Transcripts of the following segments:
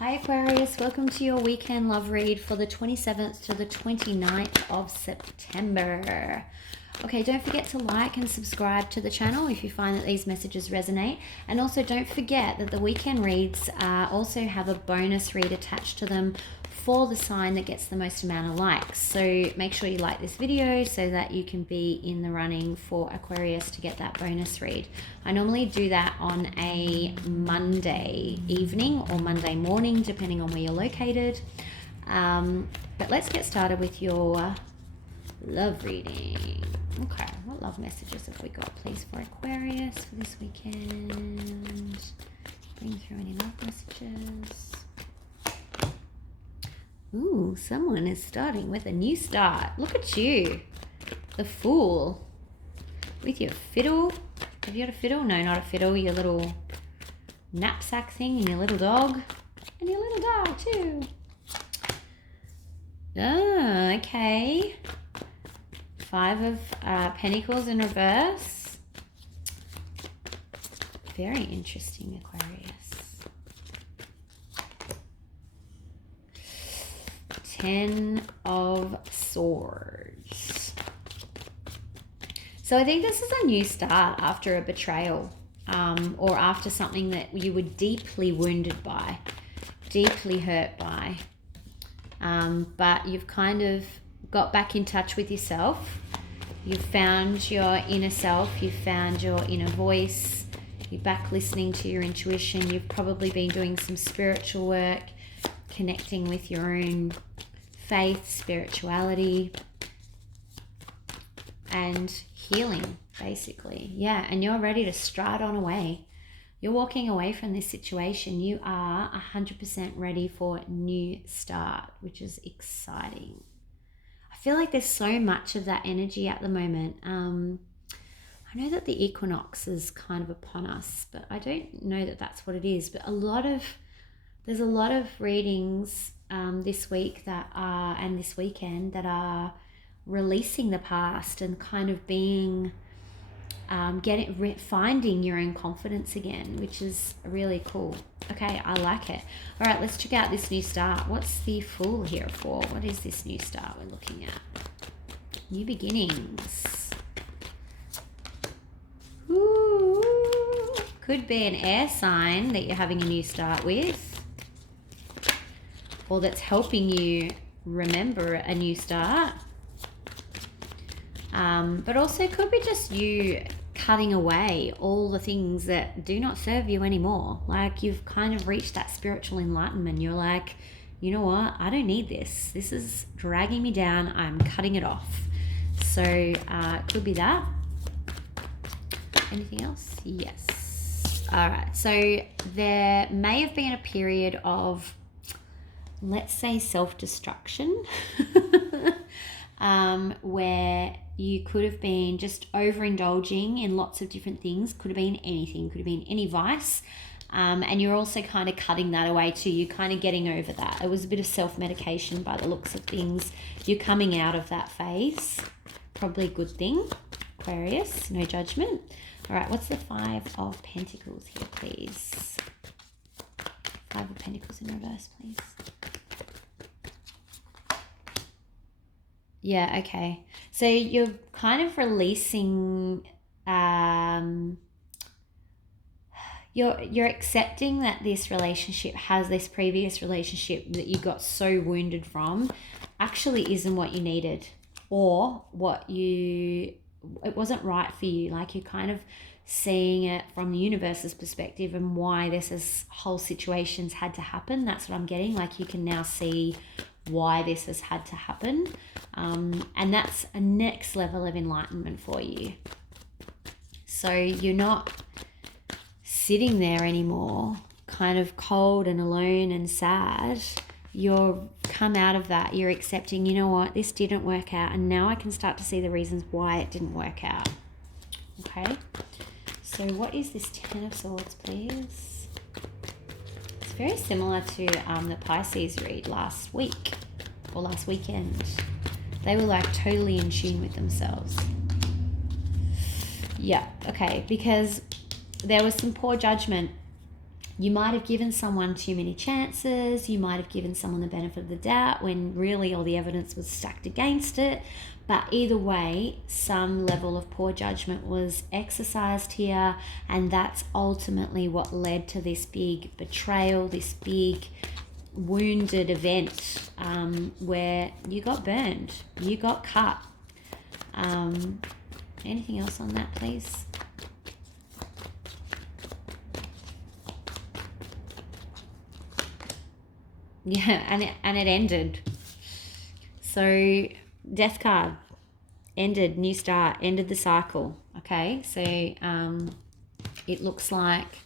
Hi Aquarius, welcome to your weekend love read for the 27th to the 29th of September. Okay, don't forget to like and subscribe to the channel if you find that these messages resonate. And also don't forget that the weekend reads also have a bonus read attached to them for the sign that gets the most amount of likes. So make sure you like this video so that you can be in the running for Aquarius to get that bonus read. I normally do that on a Monday evening or Monday morning, depending on where you're located. But let's get started with your love reading. Okay, what love messages have we got, please, for Aquarius for this weekend? Bring through any love messages. Ooh, someone is starting with a new start. Look at you, the Fool, with your fiddle. Have you got a fiddle? No, not a fiddle. Your little knapsack thing and your little dog. And your little dog too. Oh, okay. Five of Pentacles in reverse. Very interesting, Aquarius. 10 of Swords. So I think this is a new start after a betrayal, or after something that you were deeply wounded by, deeply hurt by. But you've kind of got back in touch with yourself. You've found your inner self. You've found your inner voice. You're back listening to your intuition. You've probably been doing some spiritual work, connecting with your own faith, spirituality, and healing, basically. Yeah, and you're ready to stride on away. You're walking away from this situation. You are 100% ready for a new start, which is exciting. I feel like there's so much of that energy at the moment. I know that the equinox is kind of upon us, but I don't know that that's what it is. But there's a lot of readings this week and this weekend that are releasing the past and kind of being finding your own confidence again, which is really cool. Okay, I like it. All right, let's check out this new start. What's the Fool here for? What is this new start we're looking at? New beginnings. Ooh, could be an air sign that you're having a new start with, or that's helping you remember a new start. But also could be just you cutting away all the things that do not serve you anymore. Like you've kind of reached that spiritual enlightenment. You're like, you know what? I don't need this. This is dragging me down. I'm cutting it off. So it could be that. Anything else? Yes. All right. So there may have been a period of, let's say, self-destruction where you could have been just overindulging in lots of different things. Could have been anything, could have been any vice. And you're also kind of cutting that away too. You're kind of getting over that. It was a bit of self-medication by the looks of things. You're coming out of that phase. Probably a good thing, Aquarius, no judgment. All right, what's the Five of Pentacles here, please? Five of Pentacles in reverse, please. Yeah, okay. So you're kind of releasing, you're accepting that this relationship this previous relationship that you got so wounded from actually isn't what you needed, or it wasn't right for you. Like you're kind of seeing it from the universe's perspective and why this whole situation's had to happen. That's what I'm getting. Like you can now see why this has had to happen. And that's a next level of enlightenment for you. So you're not sitting there anymore, kind of cold and alone and sad. You're come out of that. You're accepting, you know what, this didn't work out, and now I can start to see the reasons why it didn't work out. Okay, so what is this Ten of Swords, please? It's very similar to the Pisces read last week or last weekend. They were like totally in tune with themselves. Yeah, okay, because there was some poor judgment You might have given someone too many chances. You might have given someone the benefit of the doubt when really all the evidence was stacked against it. But either way, some level of poor judgment was exercised here, and that's ultimately what led to this big betrayal, this big wounded event where you got burned, you got cut. Anything else on that, please? Yeah, and it ended. So death card, ended, new start, ended the cycle. Okay, so it looks like,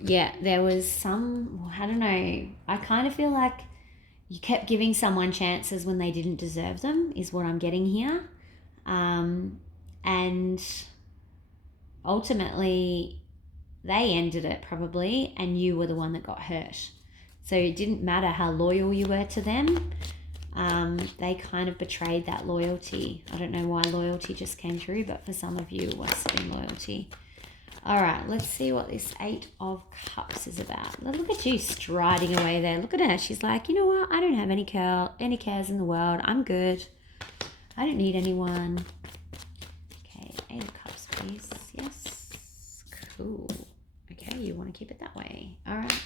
yeah, there was some, I don't know, I kind of feel like you kept giving someone chances when they didn't deserve them, is what I'm getting here. And ultimately they ended it probably, and you were the one that got hurt. So it didn't matter how loyal you were to them. They kind of betrayed that loyalty. I don't know why loyalty just came through, but for some of you it must have been loyalty. All right, let's see what this 8 of Cups is about. Look at you striding away there. Look at her. She's like, you know what? I don't have any cares in the world. I'm good. I don't need anyone. Okay, 8 of Cups, please. Yes. Cool. Okay, you want to keep it that way. All right.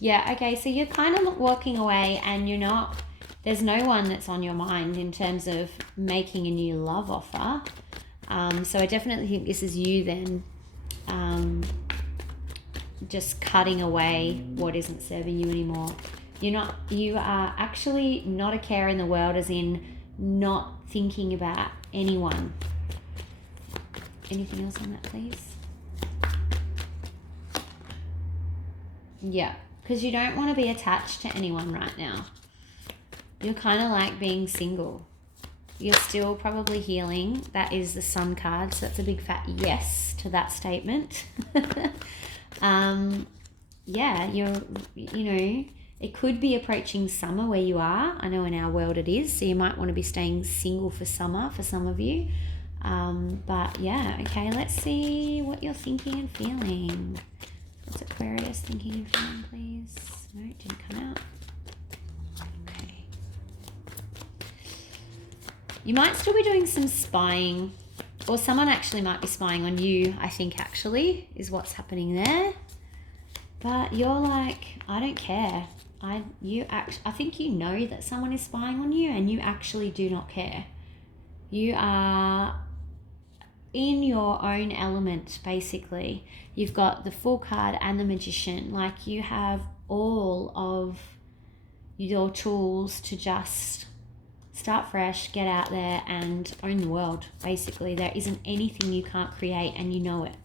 Yeah, okay, so you're kind of walking away and you're not, there's no one that's on your mind in terms of making a new love offer. So I definitely think this is you then just cutting away what isn't serving you anymore. You are actually not a care in the world, as in not thinking about anyone. Anything else on that, please? Yeah. Because you don't want to be attached to anyone right now. You're kind of like being single. You're still probably healing. That is the Sun card, so that's a big fat yes to that statement. Yeah, it could be approaching summer where you are. I know in our world it is, so you might want to be staying single for summer for some of you. But yeah, okay, let's see what you're thinking and feeling. What's Aquarius thinking and feeling, please? No, it didn't come out. Okay. You might still be doing some spying, or someone actually might be spying on you, I think actually, is what's happening there. But you're like, I don't care. I think you know that someone is spying on you and you actually do not care. You are in your own element, basically. You've got the Fool card and the Magician. Like, you have all of your tools to just start fresh, get out there and own the world, basically. There isn't anything you can't create, and you know it.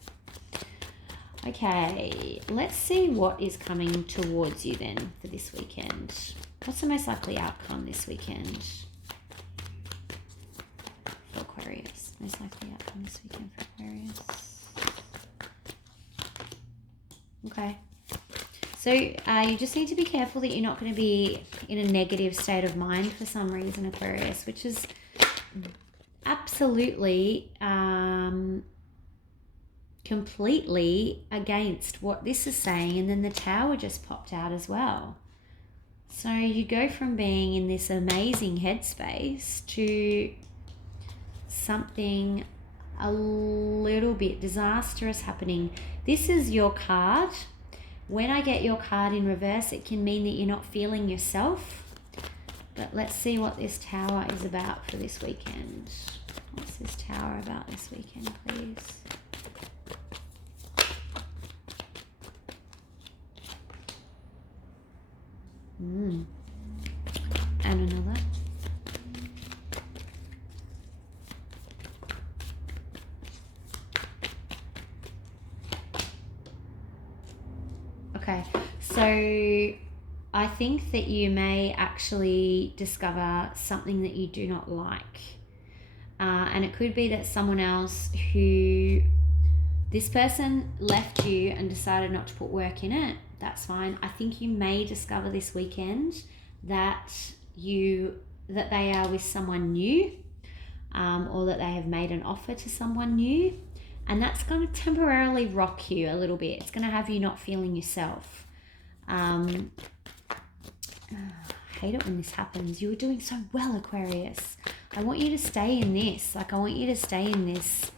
Okay, let's see what is coming towards you then for this weekend. What's the most likely outcome this weekend for Aquarius? Most likely outcome this weekend for Aquarius. Okay. So you just need to be careful that you're not going to be in a negative state of mind for some reason, Aquarius, which is absolutely completely against what this is saying. And then the Tower just popped out as well. So you go from being in this amazing headspace to something a little bit disastrous happening. This is your card. When I get your card in reverse, it can mean that you're not feeling yourself. But let's see what this Tower is about for this weekend. What's this Tower about this weekend, please? And another. Okay, so I think that you may actually discover something that you do not like. And it could be that someone else this person left you and decided not to put work in it. That's fine. I think you may discover this weekend that they are with someone new, or that they have made an offer to someone new. And that's going to temporarily rock you a little bit. It's going to have you not feeling yourself. I hate it when this happens. You were doing so well, Aquarius. I want you to stay in this. Like, I want you to stay in this,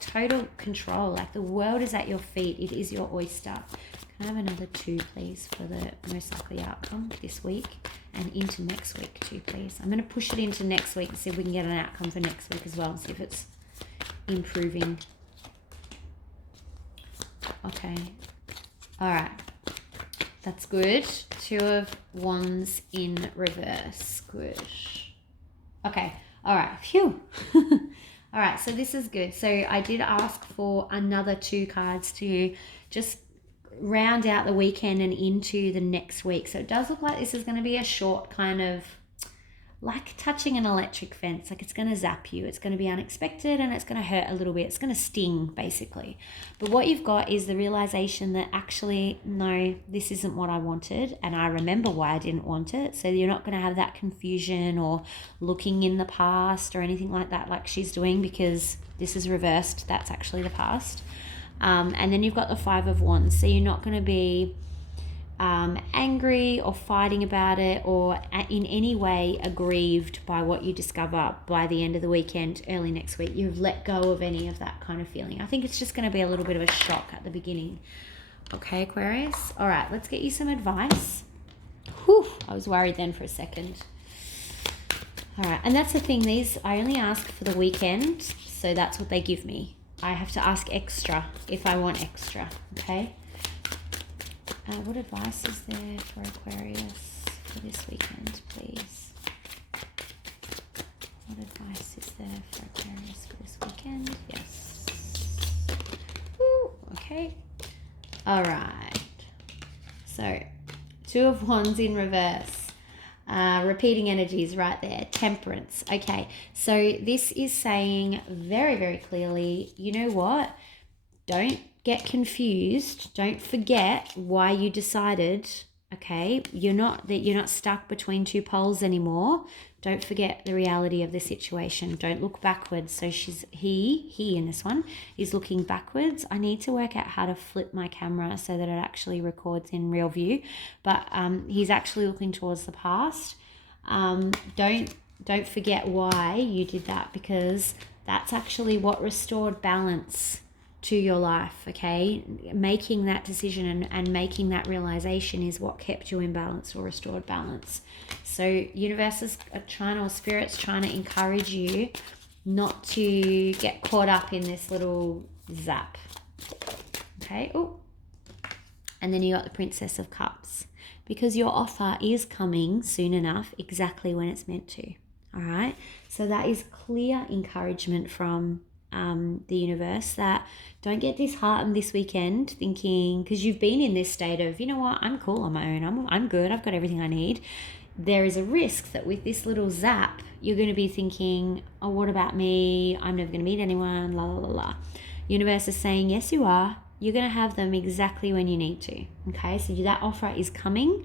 total control. Like, the world is at your feet. It is your oyster. Can I have another 2, please, for the most likely outcome this week and into next week too, please? I'm going to push it into next week and see if we can get an outcome for next week as well and see if it's improving. Okay. All right. That's good. 2 of Wands in reverse. Good. Okay. All right. Phew. All right. So this is good. So I did ask for another 2 cards to just round out the weekend and into the next week. So it does look like this is going to be a short kind of like touching an electric fence. Like, it's going to zap you. It's going to be unexpected and it's going to hurt a little bit. It's going to sting, basically. But what you've got is the realization that actually, no, this isn't what I wanted. And I remember why I didn't want it. So you're not going to have that confusion or looking in the past or anything like that, like she's doing, because this is reversed. That's actually the past. And then you've got the 5 of Wands. So you're not going to be angry or fighting about it or in any way aggrieved by what you discover by the end of the weekend, early next week. You've let go of any of that kind of feeling. I think it's just going to be a little bit of a shock at the beginning. Okay, Aquarius? All right, let's get you some advice. Whew, I was worried then for a second. All right, and that's the thing. These, I only ask for the weekend, so that's what they give me. I have to ask extra if I want extra, okay? What advice is there for Aquarius for this weekend, please? What advice is there for Aquarius for this weekend? Yes. Woo, okay. All right. So, 2 of Wands in reverse. Repeating energies right there. Temperance. Okay. So, this is saying very, very clearly, you know what? Don't get confused. Don't forget why you decided, okay? You're not stuck between 2 poles anymore. Don't forget the reality of the situation. Don't look backwards. So he in this one is looking backwards. I need to work out how to flip my camera so that it actually records in real view. But he's actually looking towards the past. Don't forget why you did that, because that's actually what restored balance to your life, okay? Making that decision and making that realization is what kept you in balance or restored balance. So universe is trying, or spirit's trying to encourage you not to get caught up in this little zap. Okay, oh. And then you got the Princess of Cups, because your offer is coming soon enough, exactly when it's meant to. All right, so that is clear encouragement from the universe, that don't get disheartened this weekend thinking, because you've been in this state of, you know what, I'm cool on my own, I'm good, I've got everything I need. There is a risk that with this little zap, you're going to be thinking, oh, what about me? I'm never going to meet anyone, la, la, la, la. Universe is saying, yes, you are. You're going to have them exactly when you need to. Okay, so that offer is coming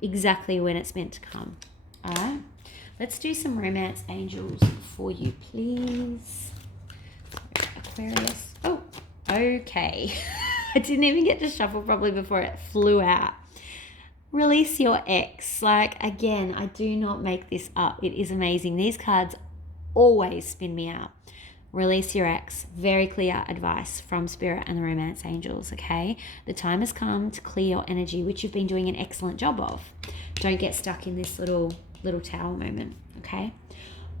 exactly when it's meant to come. All right, let's do some romance angels for you, please. Aquarius. Oh, okay. I didn't even get to shuffle properly before it flew out. Release your ex. Like, again, I do not make this up. It is amazing. These cards always spin me out. Release your ex. Very clear advice from Spirit and the Romance Angels, okay? The time has come to clear your energy, which you've been doing an excellent job of. Don't get stuck in this little tower moment, okay?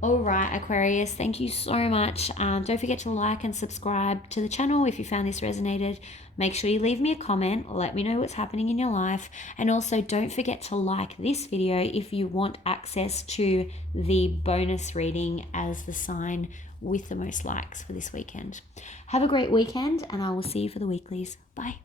All right, Aquarius, thank you so much. Don't forget to like and subscribe to the channel if you found this resonated. Make sure you leave me a comment. Let me know what's happening in your life. And also don't forget to like this video if you want access to the bonus reading as the sign with the most likes for this weekend. Have a great weekend, and I will see you for the weeklies. Bye.